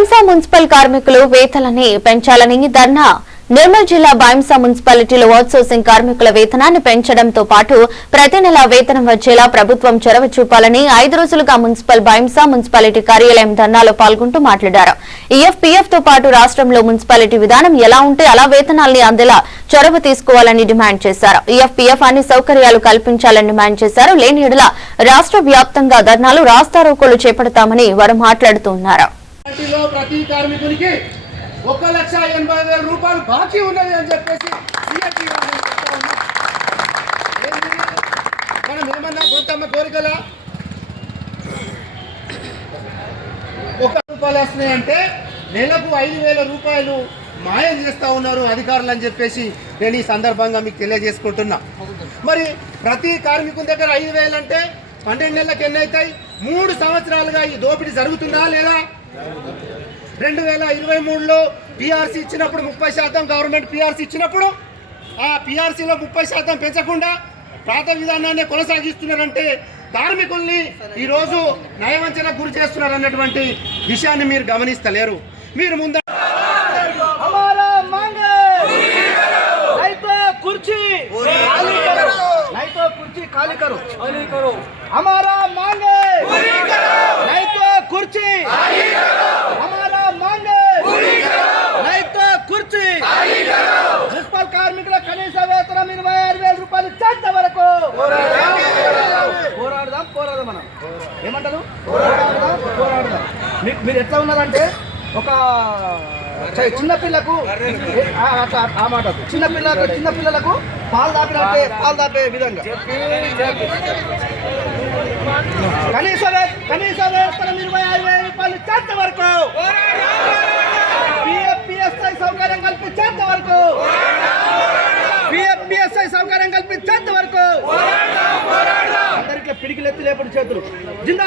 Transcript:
Bhainsa municipal కార్మికులు వేతనాన్ని పెంచాలని ధర్నా నిర్మల్ జిల్లా బైంసా మున్సిపాలిటీలో అవుట్సోర్సింగ్ కార్మికుల వేతనాన్ని పెంచడంతో పాటు ప్రతి నెల వేతనం వచ్చేలా ప్రభుత్వం చొరవ చూపాలని 5 రోజులుగా బైంసా మున్సిపాలిటీ కార్యాలయం ధర్నాలో పాల్గొంటూ మాట్లాడారు. ఈఎఫ్పీఎఫ్ తో పాటు రాష్ట్రంలో మున్సిపాలిటీ విధానం ఎలా ఉంటే అలా వేతనాల్ని అందేలా చొరవ తీసుకోవాలని డిమాండ్ చేశారు. ఈఎఫ్పీఎఫ్ అన్ని సౌకర్యాలు కల్పించాలని డిమాండ్ చేశారు. లేని యెడల రాష్ట్ర వ్యాప్తంగా ధర్నాలు రాస్తారోకోలు చేపడతామని వారు మాట్లాడుతున్నారు. ప్రతి కార్మికునికి 1,80,000 రూపాయలు బాకీ ఉన్నది అని చెప్పేసి మనం ఏమన్నా గొంతమ్మ కోరికలా 1 రూపాయలు వస్తున్నాయంటే నెలకు 5,000 రూపాయలు మాయం చేస్తూ ఉన్నారు అధికారులు అని చెప్పేసి నేను ఈ సందర్భంగా మీకు తెలియజేసుకుంటున్నా. మరి ప్రతి కార్మికుని దగ్గర 5,000 అంటే 12 నెలలకు ఎన్ని అవుతాయి? 3 సంవత్సరాలుగా ఈ దోపిడీ జరుగుతుందా లేదా? 2023లో పిఆర్సీ ఇచ్చినప్పుడు 30% గవర్నమెంట్ పిఆర్సీ ఇచ్చినప్పుడు ఆ పిఆర్సీలో 30% పెంచకుండా పాత విధానాన్ని కొనసాగిస్తున్నారంటే కార్మికుల్ని ఈరోజు నయవంచనకు గురి చేస్తున్నారు అన్నటువంటి విషయాన్ని మీరు గమనిస్తలేరు. మీరు ముందు खाली करो हमारा मांगे नहीं तो कुर्सी हमारा मांगे नहीं तो कुर्सी మున్సిపల్ కార్మికుల కనీస వేతనం 26,000 రూపాయలు ఇచ్చేంత వరకు పోరాడదాం మనం ఏమంటారు పోరాడదాం. మీరు ఎట్లా ఉన్నారంటే ఒక చిన్న పిల్లకు ఆ మాట చిన్న పిల్లలకు పాలు దాపే విధంగా కనీస వేతనం 26,000 రూపాయలు ఇచ్చేంత వరకు పిఎఫ్పిఎస్ఐ సౌకర్యం కల్పించేంత వరకు అందరికీ పిడికిలెత్తి లేపడి చేతులు జిందా